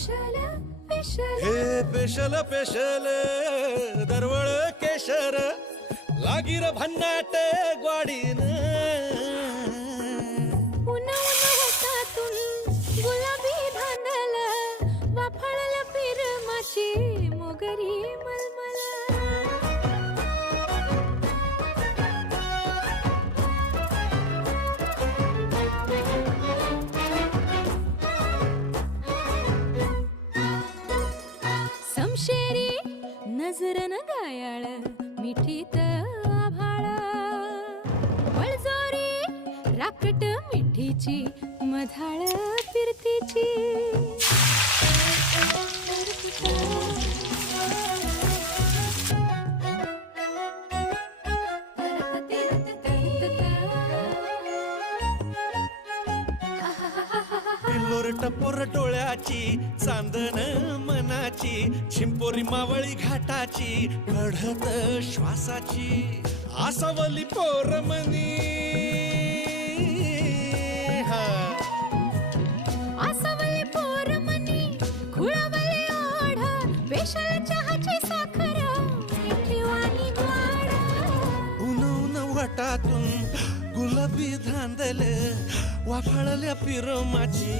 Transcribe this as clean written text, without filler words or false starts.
हे special special दरवळ केशर लागीर भन्नाट ग्वाडीन गुलाबी धांदल वाफाळल पिरमाची मोगरी मलमल समशेरी नजरन गायाळ मिठीत आभाळ बळजोरी राकट मिठीची मधाळ फिरतीची पिल्लोर टपोर डोळ्याची चांदन मनाची शिंपोरी मावळी घाटाची कढत श्वासाची आसावली पोरमनी आसावली पोरमनी खुळावली ओढ पेशल चहाची साखर मिठीवाणी गोड उन वटातून गुलाबी धांदल वाफाळल्या पिरमाची